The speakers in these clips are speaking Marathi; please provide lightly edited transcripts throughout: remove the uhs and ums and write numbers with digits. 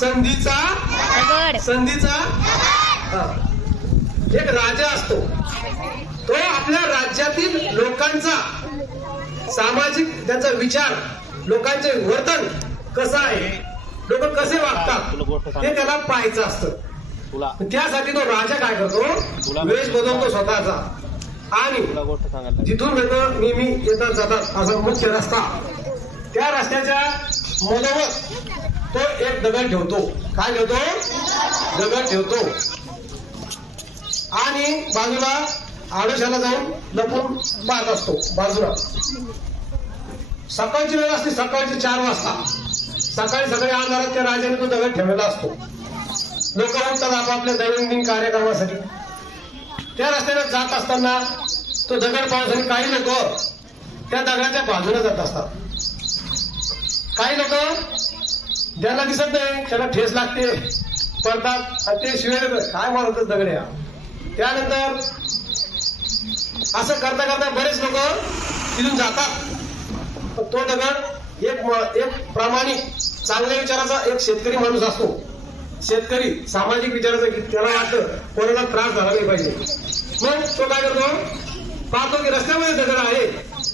संधीचा एक राजा असतो. तो आपल्या राज्यातील लोकांचा सामाजिक त्याचा विचार, लोकांचे वर्तन कसं आहे, लोक कसे वागतात हे त्याला पाहायचं असतं. त्यासाठी तो राजा काय करतो, वेश बदलतो स्वतःचा आणि जिथून लोक नेहमी येतात जातात असा मुख्य रस्ता, त्या रस्त्याच्या मधोमध तो एक दगड ठेवतो. काय ठेवतो? दगड ठेवतो आणि बाजूला आडोशाला जाऊन लपून पाहत असतो. बाजूला सकाळची वेळ असते, सकाळची 4 वाजता सकाळी अंधारात त्या राजाने तो दगड ठेवलेला असतो. लोक उठतात आपापल्या दैनंदिन कार्यक्रमासाठी. त्या रस्त्याने जात असताना तो दगड पाहून आणि काही लोक त्या दगडाच्या बाजूला जात असतात. काही लोक ज्यांना दिसत नाही त्याला ठेस लागते, पडतात आणि ते शिवाय काय मारतच दगड या. त्यानंतर असं करता करता बरेच लोक तिथून जातात. तो दगड एक प्रामाणिक चांगल्या विचाराचा एक शेतकरी माणूस असतो. शेतकरी सामाजिक विचाराचा, की त्याला वाटतं कोणाला त्रास झाला नाही पाहिजे. मग तो काय करतो, पाहतो की रस्त्यामध्ये दगड आहे,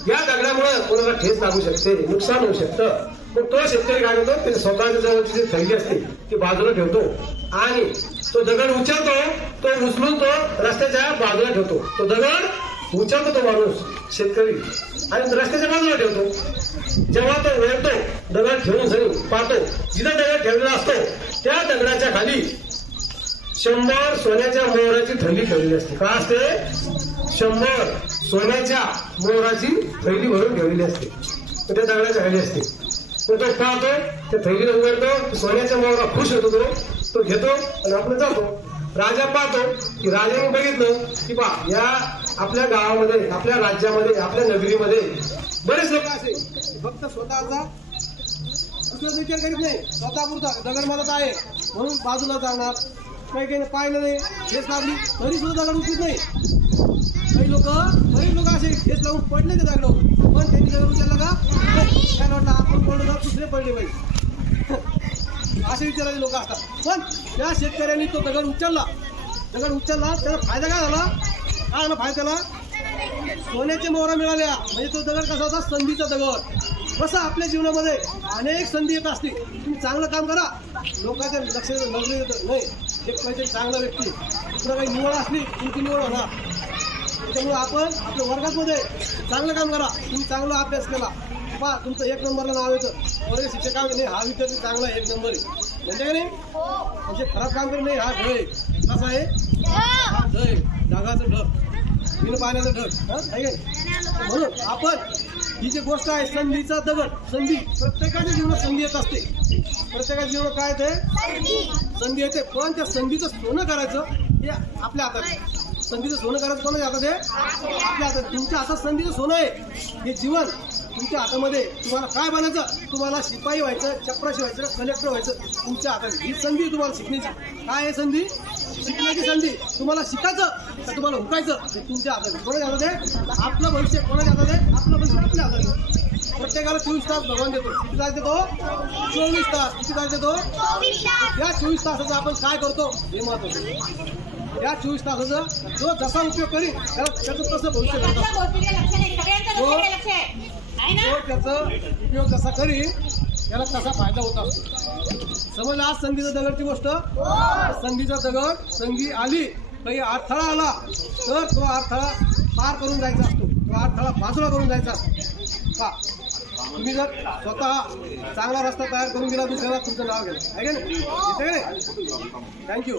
या दगडामुळे कोणाला ठेस लागू शकते, नुकसान होऊ शकतं. मग तो शेतकरी काय करतो, ते स्वतःच्या जवळची जी थैली असते ती बाजूला ठेवतो आणि तो दगड उचलतो. तो उचलून तो रस्त्याच्या बाजूला ठेवतो. तो दगड उचलतो तो माणूस शेतकरी आणि रस्त्याच्या बाजूला ठेवतो. जेव्हा तो वळतो दगड ठेवून सरी पाहतो, जिथं दगड ठेवलेला असतो त्या दगडाच्या खाली 100 सोन्याच्या मोहराची थैली ठेवलेली असते. काय असते? 100 सोन्याच्या मोहराची थैली भरून ठेवलेली असते. त्या दगडाच्या खाली असते. तो पाहतो, त्या थैलीला उघडतो, सोन्याच्या मोहरा खुश होतो. तो घेतो आणि आपण जातो. राजा पाहतो की राजाने बघितलं की बा या आपल्या गावामध्ये, आपल्या राज्यामध्ये, आपल्या नगरीमध्ये बरेच लोक असे फक्त स्वतःचा विचार करीत नाही, स्वतःपुरता दगड मदत आहे म्हणून बाजूला जाणार. काही पाहिलं नाही, ठेस लागली तरी सुद्धा दगड उचलत नाही. काही लोक असे ठेस लावून पडले ते दगडावर, पण त्यांनी दगड उचलला का काय वाटलं आपण पडलो का दुसरे पडले पाहिजे असे विचाराचे लोक असतात. पण त्या शेतकऱ्यांनी तो दगड उचलला, त्याला फायदा काय झाला? काय झाला फायदा त्याला? सोन्याच्या मोहरा मिळाल्या. म्हणजे तो दगड कसा होता? संधीचा दगड. कसं आपल्या जीवनामध्ये अनेक संधी येत असतील. तुम्ही चांगलं काम करा, लोकांच्या लक्ष नाही. एक काहीतरी चांगला व्यक्ती दुसरं काही निवड असली तुमची निवड होणार. त्याच्यामुळे आपण आपल्या वर्गामध्ये चांगलं काम करा. तुम्ही चांगला अभ्यास केला पहा, तुमचं 1 नंबरला नाव येतं. वर्ग शिक्षक नाही, हा विद्यार्थी चांगला 1 नंबर आहे म्हणजे का नाही? म्हणजे खराब काम करत नाही. हा ढळ कसा आहे? हा ढळ ढगाचं ढग, बिन पाण्याचं ढग आहे. म्हणून आपण ही जी गोष्ट आहे संधीचा दगड, संधी प्रत्येकाच्या जीवनात संधी येत असते. प्रत्येकाच्या जीवनात काय येते? संधी येते. पण त्या संधीचं सोनं करायचं हे आपल्या हातात आहे. संधीचं सोनं करायचं कोणाच्या हातात आहे? आपल्या हातात. तुमच्या हातात संधीचं सोनं आहे. हे जीवन तुमच्या हातामध्ये. तुम्हाला काय बनायचं? तुम्हाला शिपाई व्हायचं, चपराशी व्हायचं, कलेक्टर व्हायचं तुमच्या हातात. ही संधी तुम्हाला शिकण्याची. काय आहे संधी? शिकण्याची संधी. तुम्हाला शिकायचं तर तुम्हाला हुकायचं हे तुमच्या हातात आहे. कोणाच्या हातात आहे? आपलं भविष्य कोणाच्या हातात आहे? आपलं भविष्य आपल्या हातात आहे. प्रत्येकाला 24 तास भगवान देतो. किती तास देतो? 24 तास. किती तास देतो? या 24 तासाचं आपण काय करतो हे महत्वाचं. या 24 तासाचा जो जसा उपयोग करील त्याचं तसं भविष्य करतो. त्याचा उपयोग कसा करील त्याला कसा फायदा होत असतो. समज आज संधीचा दगडची गोष्ट. संधीचा दगड संधी आली, काही अडथळा आला तर तो अडथळा पार करून जायचा असतो. तो अडथळा बाजूला करून जायचा असतो. तुम्ही जर स्वतः चांगला रस्ता तयार करून दिला दुसऱ्याला तुमचं नाव गेलं आहे का नाही? थँक्यू.